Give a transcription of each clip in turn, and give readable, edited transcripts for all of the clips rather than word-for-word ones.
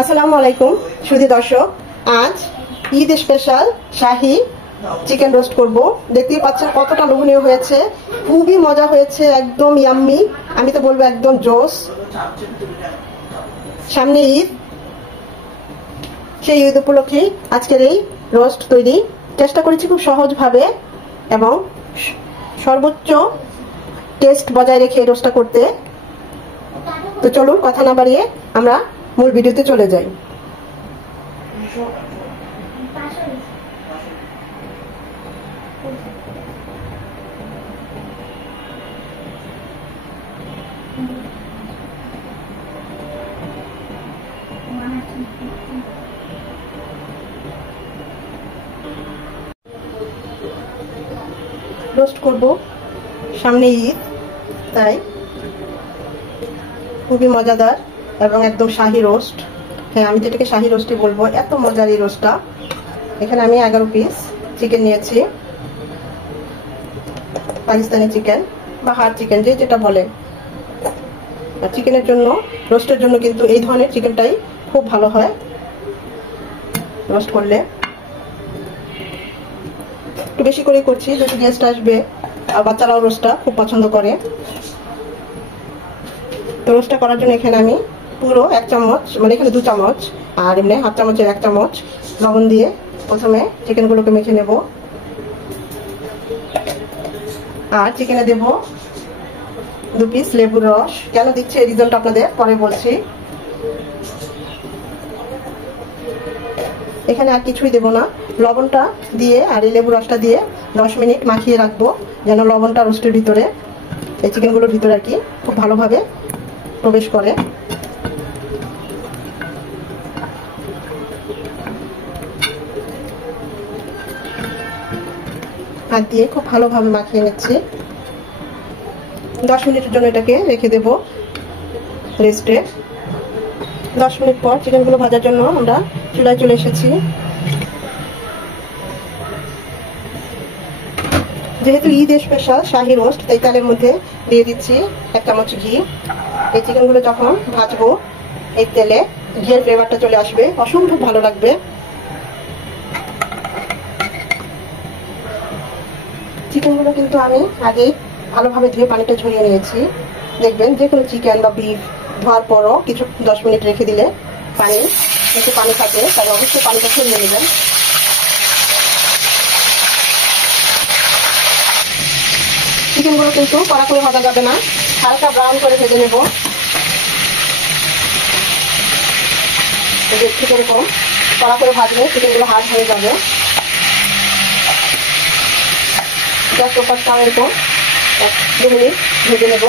আসসালামু আলাইকুম সুধী দর্শক, আজ ঈদ স্পেশাল শাহী চিকেন রোস্ট করব। দেখতেই পাচ্ছেন কতটা লোভনীয় হয়েছে, খুবই মজা হয়েছে, একদম ইয়াম্মি। আমি তো বলবো একদম জোস। সামনে ঈদ, সেই ঈদ উপলক্ষে আজকের এই রোস্ট তৈরি। চেষ্টা করেছি খুব সহজভাবে এবং সর্বোচ্চ টেস্ট বজায় রেখে এই রোস্টটা করতে। তো চলুন কথা না বাড়িয়ে আমরা মূল ভিডিওতে চলে যাই। রোস্ট করব, সামনে ঈদ, তাই খুবই মজাদার এবং একদম শাহী রোস্ট। হ্যাঁ, আমি যেটাকে শাহী রোস্টই বলবো, এত মজার এই রোস্টটা। এখানে আমি 11 পিস চিকেন নিয়েছি, পাকিস্তানি চিকেন বা হাড় চিকেন, যে যেটা বলে। আর চিকেনের জন্য, রোস্টের জন্য কিন্তু এই ধরনের চিকেনটাই খুব ভালো হয় রোস্ট করলে। একটু বেশি করে করছি, যেহেতু গেস্ট আসবে আর বাচ্চারাও রোস্টটা খুব পছন্দ করে। তো রোস্টটা করার জন্য এখানে আমি পুরো 1 চামচ, মানে এখানে 2 চামচ আর এমনি হাফ চামচের 1 চামচ লবণ দিয়ে প্রথমে চিকেনগুলোকে মেখে নেব। আর চিকেনে দেব 2 পিস লেবুর রস। কেন দিচ্ছি এই রিজনটা আপনাদের পরে বলছি। এখানে আর কিছুই দেব না, লবণটা দিয়ে আর এই লেবু রসটা দিয়ে 10 মিনিট মাখিয়ে রাখবো, যেন লবণটা রোস্টের ভিতরে, এই চিকেনগুলোর ভিতরে আর কি খুব ভালোভাবে প্রবেশ করে। হাত দিয়ে খুব ভালোভাবে মাখিয়ে নিচ্ছি। 10 মিনিটের জন্য এটাকে রেখে দেব রেস্টে। 10 মিনিট পর চিকেনগুলো ভাজার জন্য আমরা চুলায় চলে এসেছি। যেহেতু ঈদ স্পেশাল শাহী রোস্ট, তাই তেলের মধ্যে দিয়ে দিচ্ছি 1 চামচ ঘি। এই চিকেনগুলো যখন ভাজবো, এই তেলে ঘিয়ের ফ্লেভারটা চলে আসবে, অসম্ভব ভালো লাগবে। চিকেনগুলো কিন্তু আমি আগেই ভালোভাবে ধুয়ে পানিটা ঝরিয়ে নিয়েছি। দেখবেন যে কোনো চিকেন বা বিফ ধোয়ার পরও কিছু 10 মিনিট রেখে দিলে একটু পানি থাকে, তাহলে অবশ্যই পানিটা ছড়িয়ে নেবেন। চিকেনগুলো কিন্তু কড়া করে ভাজা যাবে না, হালকা ব্রাউন করে ভেজে নেব। একটু এরকম কড়া করে ভাজলে চিকেনগুলো হার্ড হয়ে যাবে। গ্যাস ওপরটাও এরকম 1-2 মিনিট ভেজে নেব।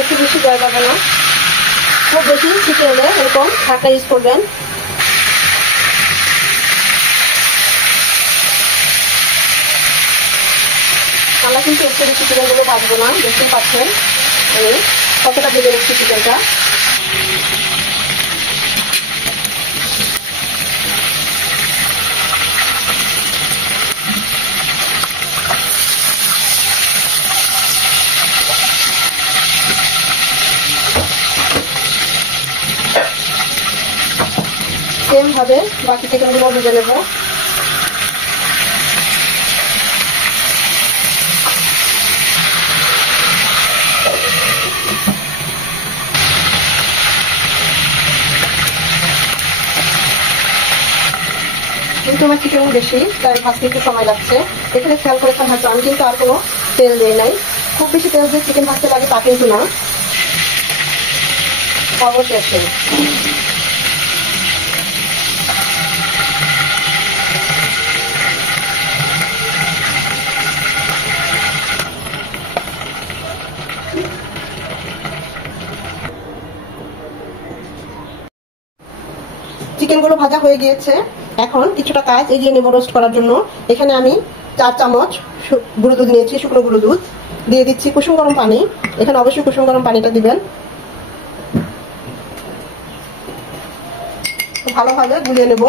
একটু বেশি দেওয়া যাবে না, খুব বেশি শিখে হলে এরকম ঢাকা ইউজ করবেন। আমরা কিন্তু একটু বেশি চিকেনগুলো ভাজবো না, দেখতেই পাচ্ছেন আমি কতটা ভেজে নিচ্ছি চিকেনটা। সেম ভাবে বাকি চিকেনগুলো ভেজে নেব। কিন্তু আমার চিকেন বেশি, তাই ভাজতে একটু সময় লাগছে। এখানে খেয়াল করে হয়তো আমি কিন্তু আর কোনো তেল দিই নাই। খুব বেশি তেল দিয়ে চিকেন ভাজতে লাগে তা কিন্তু না, অবশেষে। চিকেনগুলো ভাজা হয়ে গিয়েছে। এখন কিছুটা কাজ এগিয়ে নেব রোস্ট করার জন্য। এখানে আমি 4 চামচ গুঁড়ো দুধ নিয়েছি, শুকনো গুঁড়ো দুধ দিয়ে দিচ্ছি কুসুম গরম পানি। এখানে অবশ্যই কুসুম গরম পানিটা দিবেন। ভালোভাবে গুলিয়ে নেব।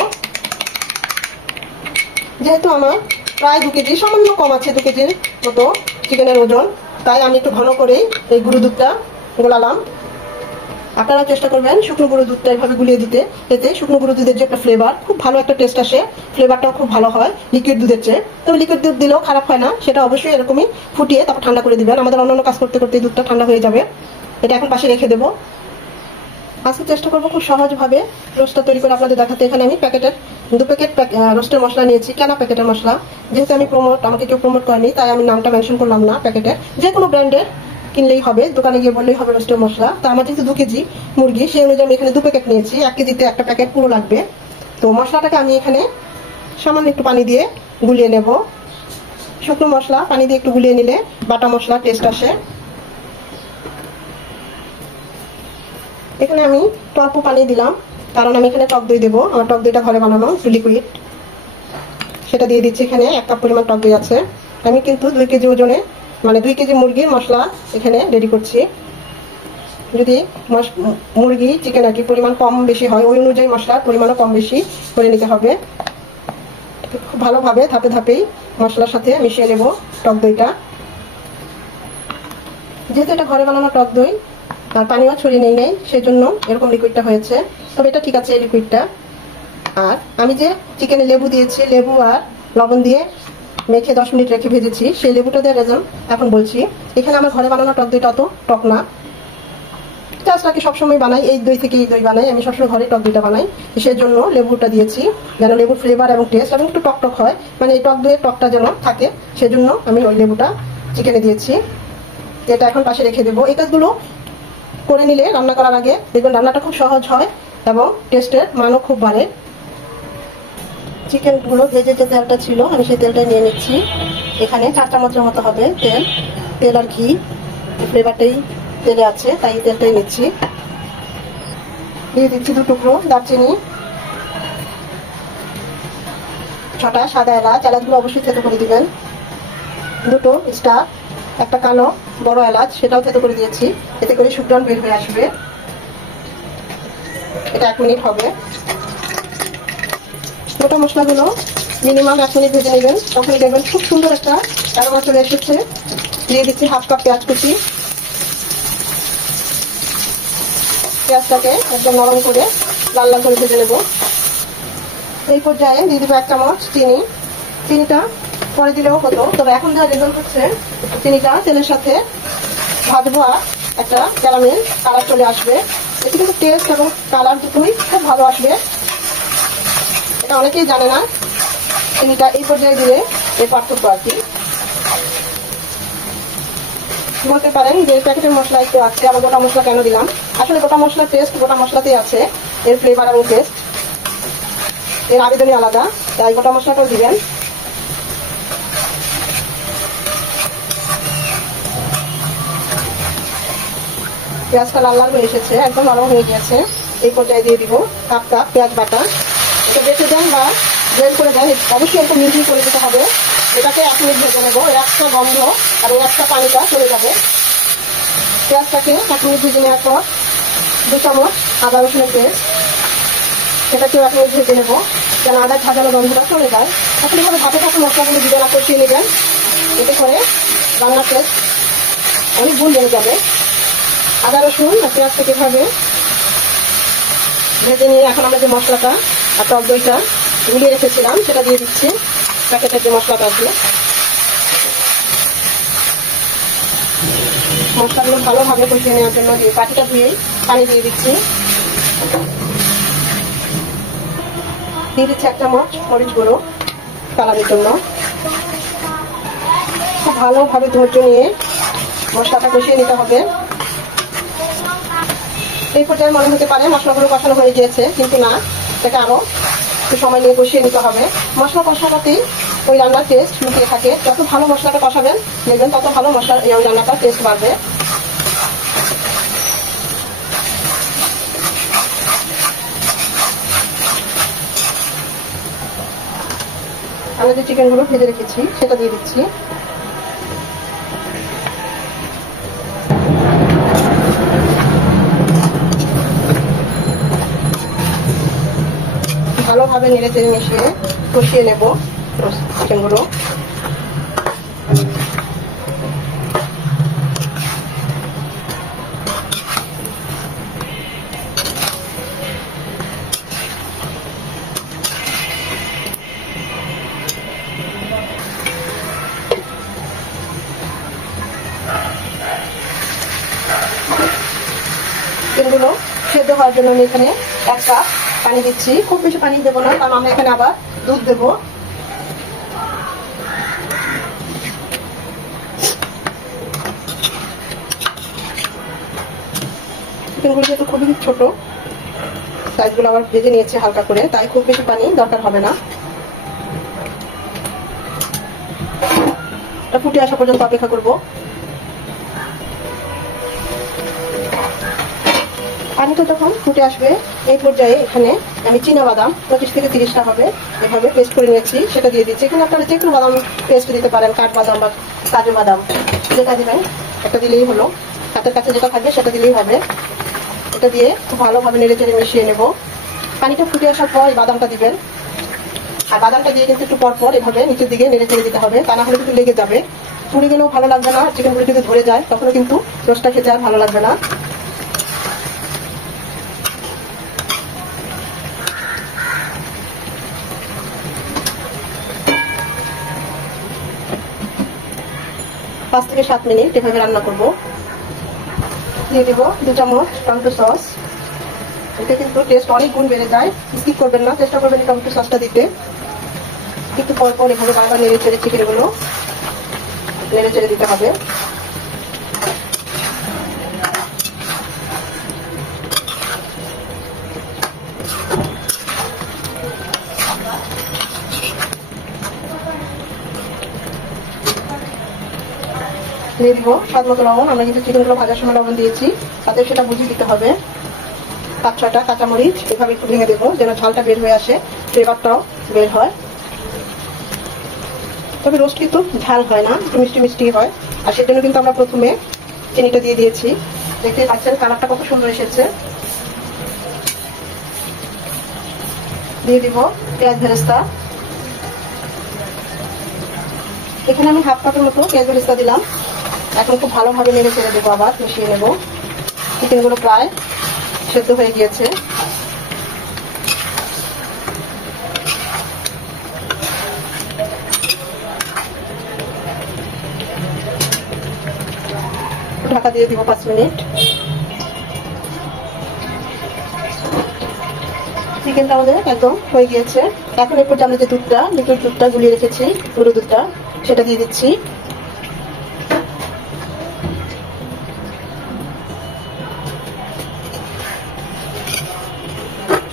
যেহেতু আমার প্রায় 2 কেজি, সামান্য কম আছে 2 কেজির মতো চিকেনের ওজন, তাই আমি একটু ঘন করে এই গুঁড়ো দুধটা গোলালাম। আপনারা চেষ্টা করবেন শুকনো গুঁড়ো দুধটা এভাবে গুলিয়ে দিতে, এতে শুকনো গুঁড়ো দুধের যে একটা ফ্লেভার, খুব ভালো একটা টেস্ট আসে, ফ্লেভারটাও খুব ভালো হয় লিকুইড দুধের চেয়ে। তবে লিকুইড দুধ দিলেও খারাপ হয় না, সেটা অবশ্যই এরকমই ফুটিয়ে তারপর ঠান্ডা করে দিবেন। আমাদের অন্যান্য কাজ করতে করতে দুধটা ঠান্ডা হয়ে যাবে। এটা এখন পাশে রেখে দেবো। আজকে চেষ্টা করবো খুব সহজভাবে রোস্টটা তৈরি করে আপনাদের দেখাতে। এখানে আমি প্যাকেটের 2 প্যাকেট রোস্টের মশলা নিয়েছি, কেনা প্যাকেটের মশলা। যেহেতু আমি আমাকে কেউ প্রমোট করেনি, তাই আমি নামটা মেনশন করলাম না। প্যাকেটের যে কোনো ব্র্যান্ডের কিনলেই হবে, দোকানে গিয়ে বললেই হবে রোস্টের মশলা। তো আমার যেহেতু 2 কেজি মুরগি, সেই অনুযায়ী আমি এখানে 2 প্যাকেট নিয়েছি। 1 কেজিতে একটা প্যাকেট পুরো লাগবে। তো মশলাটাকে আমি এখানে সামান্য একটু পানি দিয়ে গুলিয়ে নেব। শুকনো মশলা পানি দিয়ে একটু গুলিয়ে নিলে বাটা মশলা টেস্ট আসে। এখানে আমি অল্প পানি দিলাম, কারণ আমি এখানে টক দই দেবো। আমার টক দইটা ঘরে বানানো, লিকুইড, সেটা দিয়ে দিচ্ছি। এখানে 1 কাপ পরিমাণ টক দই আছে। আমি কিন্তু 2 কেজি ওজনে, মানে 2 কেজি মুরগির মশলা এখানে রেডি করছি। যদি মুরগি চিকেন আর কি পরিমাণ কম বেশি হয়, ওই অনুযায়ী মশলার পরিমাণও কম বেশি করে নিতে হবে। খুব ভালোভাবে ধাপে ধাপেই মশলার সাথে মিশিয়ে নেব টক দইটা। যেহেতু এটা ঘরে বানানো টক দই আর পানিও ছড়িয়ে নেই, সেই জন্য এরকম লিকুইডটা হয়েছে। তবে এটা ঠিক আছে এই লিকুইডটা। আর আমি যে চিকেনে লেবু দিয়েছি, লেবু আর লবণ দিয়ে মেখে 10 মিনিট রেখে ভেজেছি, সেই লেবুটা দিয়ে রেজাল্ট এখন বলছি। এখানে আমার ঘরে বানানো টক দইটা অত টক না, চাষটাকে সবসময় বানাই এই দই থেকে, এই দই বানাই আমি সবসময় ঘরে টক দইটা বানাই। সেই জন্য লেবুটা দিয়েছি, যেন লেবুর ফ্লেভার এবং টেস্ট এবং একটু টক টক হয়, মানে এই টক দইয়ের টকটা যেন থাকে, সেজন্য আমি ওই লেবুটা চিকেনে দিয়েছি। এটা এখন পাশে রেখে দেবো। এই কাজগুলো করে নিলে রান্না করার আগে দেখবেন রান্নাটা খুব সহজ হয় এবং টেস্টের মানও খুব বাড়ে। চিকেনগুলো ভেজে যে তেলটা ছিল আমি সেই তেলটা নিয়ে নিচ্ছি। এখানে 4 চামচের মতো হবে তেল আর ঘি, ফ্লেভারটাই তেলে আছে, তাই তেলটাই নিচ্ছি। দিয়ে দিচ্ছি 2 টুকরো দারচিনি, 6টা সাদা এলাচ। এলাচগুলো অবশ্যই থেতো করে দিবেন। 2টো স্টার, একটা কালো বড় এলাচ, সেটাও থেতো করে দিয়েছি, এতে করে সুগন্ধ বের হয়ে আসবে। এটা 1 মিনিট হবে। গোটা মশলাগুলো মিনিমাম 1 মিনিট ভেজে নেবেন, তখনই দেখবেন খুব সুন্দর একটা অ্যারোমা চলে এসেছে। দিয়ে দিচ্ছি 1/2 কাপ পেঁয়াজ কুচি। পেঁয়াজটাকে একদম নরম করে লাল লাল করে ভেজে নেব। এই পর্যায়ে দিয়ে দেবো 1 চামচ চিনি। চিনিটা পরে দিলেও হতো, তবে এখন যা রেজাল্ট হচ্ছে চিনিটা তেলের সাথে ভাজবো আর একটা ক্যারামেল কালার চলে আসবে। এতে কিন্তু টেস্ট এবং কালার দুটোই খুব ভালো আসবে। এটা অনেকেই জানে না, চিনিটা এই পর্যায়ে দিলে এর পার্থক্য আর কি। বলতে পারেন যে প্যাকেটের মশলা একটু আছে, আবার গোটা মশলা কেন দিলাম? আসলে গোটা মশলার টেস্ট গোটা মশলাতেই আছে, এর ফ্লেভার এবং টেস্ট, এর আবেদনই আলাদা, তাই গোটা মশলাটাও দিবেন। পেঁয়াজটা লাল লাল হয়ে এসেছে, একদম নরম হয়ে গিয়েছে। এই পর্যায়ে দিয়ে দিব 1 কাপ পেঁয়াজ বাটা। এটা বেটে দেন বা ব্লেন্ড করে দেন, অবশ্যই একটু মিহি করে দিতে হবে। এটাকে 1 মিনিট ভেজে নেবো, এর একটা গন্ধ আর এর একটা পানিটা চলে যাবে। পেঁয়াজটাকে 1 মিনিট ভেজে নেওয়ার পর 2 চামচ আদা রসুনের পেস্ট, সেটাকেও 1 মিনিট ভেজে নেবো, যেন আদা ভাজানো গন্ধটা চলে যায়। এখন এভাবে ধাপে ধাপে মশলাগুলো দিবেন, কষিয়ে নেবেন, এতে করে রান্নার টেস্ট অনেক গুণ বেড়ে যাবে। আদা রসুন আর পেঁয়াজটাকে এভাবে ভেজে নিয়ে এখন আমরা যে মশলাটা আর টক দইটা গুলিয়ে রেখেছিলাম সেটা দিয়ে দিচ্ছি। প্যাকেটের যে মশলাটা আছে, মশলাগুলো ভালোভাবে কষিয়ে নেওয়ার জন্য দিয়ে বাটিটা ধুয়ে পানি দিয়ে দিচ্ছি। দিয়ে দিচ্ছি 1 চামচ মরিচ গুঁড়ো কালারের জন্য। খুব ভালোভাবে ধৈর্য নিয়ে মশলাটা কষিয়ে নিতে হবে। এই পর্যায়ে মনে হতে পারে মশলাগুলো কষানো হয়ে গিয়েছে, কিন্তু না, এটাকে আরো একটু সময় নিয়ে কষিয়ে নিতে হবে। মশলা কষানোতেই ওই রান্নার টেস্ট লুকিয়ে থাকে। যত ভালো মশলাটা কষাবেন দেখবেন তত ভালো মশলা ওই রান্নাটার টেস্ট বাড়বে। আমরা যে চিকেনগুলো ভেজে রেখেছি সেটা দিয়ে দিচ্ছি। ভালোভাবে নেড়ে চেড়ে মিশিয়ে কষিয়ে নেব চিকেনগুলো। চিকেনগুলো সেদ্ধ হওয়ার জন্য আমি এখানে 1 কাপ পানি দিচ্ছি। খুব বেশি পানি দেবো না, কারণ আমরা এখানে আবার দুধ দেবো। চিকেনগুলো যেহেতু খুবই ছোট, সাইজগুলো আবার ভেজে নিয়েছে হালকা করে, তাই খুব বেশি পানি দরকার হবে না। এটা ফুটে আসা পর্যন্ত অপেক্ষা করব। পানিটা যখন ফুটে আসবে এই পর্যায়ে এখানে আমি চীনা বাদাম 25 থেকে 30টা হবে এভাবে পেস্ট করে নিয়েছি, সেটা দিয়ে দিচ্ছি। এখানে আপনারা যে কোনো বাদাম পেস্ট দিতে পারেন, কাঠবাদাম বা কাজু বাদাম, যেটা দিবেন একটা দিলেই হলো। হাতের কাছে যেটা থাকবে সেটা দিলেই হবে। এটা দিয়ে খুব ভালোভাবে নেড়ে চেড়ে মিশিয়ে নেব। পানিটা ফুটে আসার পর এই বাদামটা দিবেন, আর বাদামটা দিয়ে কিন্তু একটু পর পর এভাবে নিচের দিকে নেড়ে চেড়ে দিতে হবে, তা না হলে কিন্তু লেগে যাবে। পুড়ে গেলেও ভালো লাগবে না, চিকেনগুলো যদি ধরে যায় তখনও কিন্তু রোস্টটা খেতে আর ভালো লাগবে না। পাঁচ থেকে 7 মিনিট এভাবে রান্না করব। দিয়ে দেবো 2 চামচ টমেটো সস। এটা কিন্তু টেস্ট অনেক গুণ বেড়ে যায়, স্কিপ করবেন না, চেষ্টা করবেন টমেটো সসটা দিতে। একটু পর পর এভাবে বারবার নেড়ে চেড়ে চিকেনগুলো নেড়ে চেড়ে দিতে হবে। দিয়ে দিব স্বাদ মতো লবণ। আমরা কিন্তু চিকেনগুলো ভাজার সময় লবণ দিয়েছি, তাদের সেটা বুঝিয়ে দিতে হবে। 5-6টা কাঁচামরিচ এভাবে একটু ভেঙে দেবো, যেন ঝালটা বের হয়ে আসে, ফ্লেভারটাও বের হয়। তবে রোস্ট কিন্তু ঝাল হয় না, একটু মিষ্টি মিষ্টি হয়, আর সেজন্য কিন্তু আমরা প্রথমে চিনিটা দিয়ে দিয়েছি। দেখতে পাচ্ছেন কালারটা কত সুন্দর এসেছে। দিয়ে দিব পেঁয়াজ বেরেস্তা। এখানে আমি 1/2 কাপের মতো পেঁয়াজ বেরেস্তা দিলাম। এখন খুব ভালোভাবে নেড়ে ছেড়ে দেবো, আবার মিশিয়ে নেব। চিকেনগুলো প্রায় সেদ্ধ হয়ে গিয়েছে। ঢাকা দিয়ে দিব 5 মিনিট। চিকেনটা আমাদের একদম হয়ে গিয়েছে। এখন এরপর আমরা যে দুধটা, লিকুইড দুধটা গুলিয়ে রেখেছি, গুঁড়ো দুধটা, সেটা দিয়ে দিচ্ছি।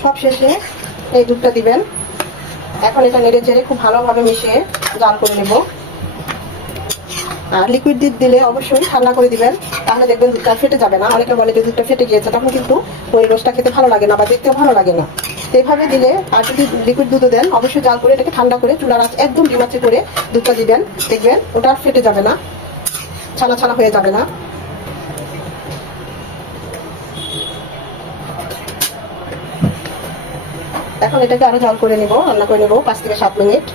সব শেষে এই দুধটা দিবেন। এখন এটা নেড়ে চেড়ে খুব ভালোভাবে মিশিয়ে জাল করে নেব। আর লিকুইড দুধ দিলে অবশ্যই ঠান্ডা করে দিবেন, তাহলে দেখবেন দুধটা ফেটে যাবে না। অনেকে বলে যে দুধটা ফেটে গিয়েছে, তখন কিন্তু ওই রোস্টটা খেতে ভালো লাগে না বা দেখতেও ভালো লাগে না। এইভাবে দিলে, আর যদি লিকুইড দুধও দেন, অবশ্যই জাল করে এটাকে ঠান্ডা করে চুলার আঁচ একদম ডিমাচে করে দুধটা দিবেন, দেখবেন ওটা আর ফেটে যাবে না, ছানা ছানা হয়ে যাবে না। এখন এটাকে আরো জাল করে নেব, রান্না করে নেব 5 থেকে 7 মিনিট।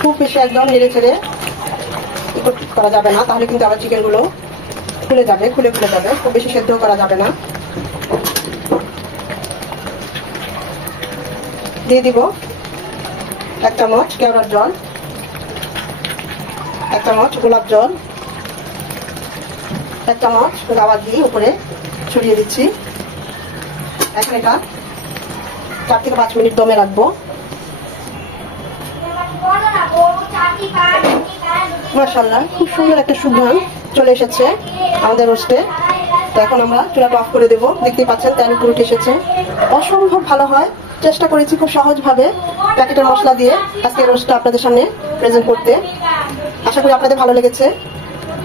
খুব বেশি একদম নেড়ে চেড়ে করা যাবে না, তাহলে কিন্তু আবার চিকেনগুলো খুলে যাবে, খুলে যাবে। খুব বেশি সেদ্ধ করা যাবে না। দিয়ে দিব 1 চামচ কেওড়ার জল, 1 চামচ গোলাপ জল, 1 চামচ গাওয়া ঘি উপরে ছড়িয়ে দিচ্ছি। এখন এটা 4 থেকে 5 মিনিট দমে রাখবো। মাশাআল্লাহ, খুব সুন্দর একটা সুঘ্রাণ চলে এসেছে আমাদের রোস্টে। তো এখন আমরা চুলাটা অফ করে দেবো। দেখতেই পাচ্ছেন তেল পুরো এসেছে, অসম্ভব ভালো হয়। চেষ্টা করেছি খুব সহজভাবে প্যাকেটের মশলা দিয়ে আজকে রোস্টটা আপনাদের সামনে প্রেজেন্ট করতে। আশা করি আপনাদের ভালো লেগেছে।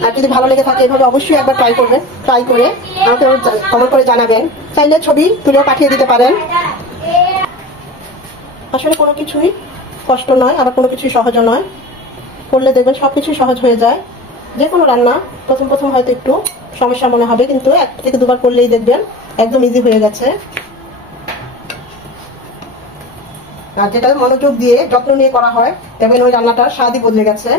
আর যদি ভালো লেগে থাকে এভাবে অবশ্যই একবার ট্রাই করবেন। ট্রাই করে আমাকে কমেন্ট করে জানাবেন। চাইলে ছবি তুলেও পাঠিয়ে দিতে পারেন। আসলে কোনো কিছুই কষ্ট নয়, আবার কোনো কিছুই সহজও নয়। করলে দেখবেন সবকিছুই সহজ হয়ে যায়। যে কোনো রান্না প্রথম প্রথম হয়তো একটু সমস্যা মনে হবে, কিন্তু 1 থেকে 2 বার করলেই দেখবেন একদম ইজি হয়ে গেছে। আর যেটা মনোযোগ দিয়ে যত্ন নিয়ে করা হয় দেখবেন ওই রান্নাটার স্বাদই বদলে গেছে।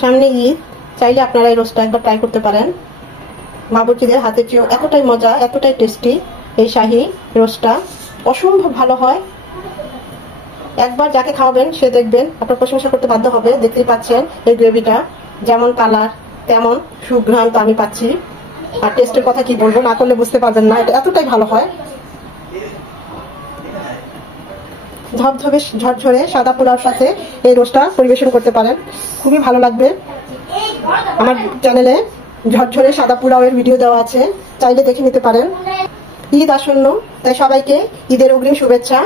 সামনে ঈদ, চাইলে আপনারা এই রোস্টটা একবার ট্রাই করতে পারেন। বাবুর্চিদের হাতের চেয়েও এতটাই মজা, এতটাই টেস্টি এই শাহী রোস্টটা, অসম্ভব ভালো হয়। একবার যাকে খাওয়াবেন সে দেখবেন আপনার প্রশংসা করতে বাধ্য হবে। দেখতেই পাচ্ছেন এই গ্রেভিটা যেমন কালার তেমন সুঘ্রাণ তো আমি পাচ্ছি। আর টেস্টের কথা কি বলবো, না করলে বুঝতে পারবেন না, এটা এতটাই ভালো হয়। ধবধবে ঝরঝরে সাদা পোলাওর সাথে এই রোস্টটা পরিবেশন করতে পারেন, খুবই ভালো লাগবে। আমার চ্যানেলে ঝরঝরে সাদা পোলাওয়ের ভিডিও দেওয়া আছে, চাইলে দেখে নিতে পারেন। ঈদ আসন্ন, তাই সবাইকে ঈদের অগ্রিম শুভেচ্ছা।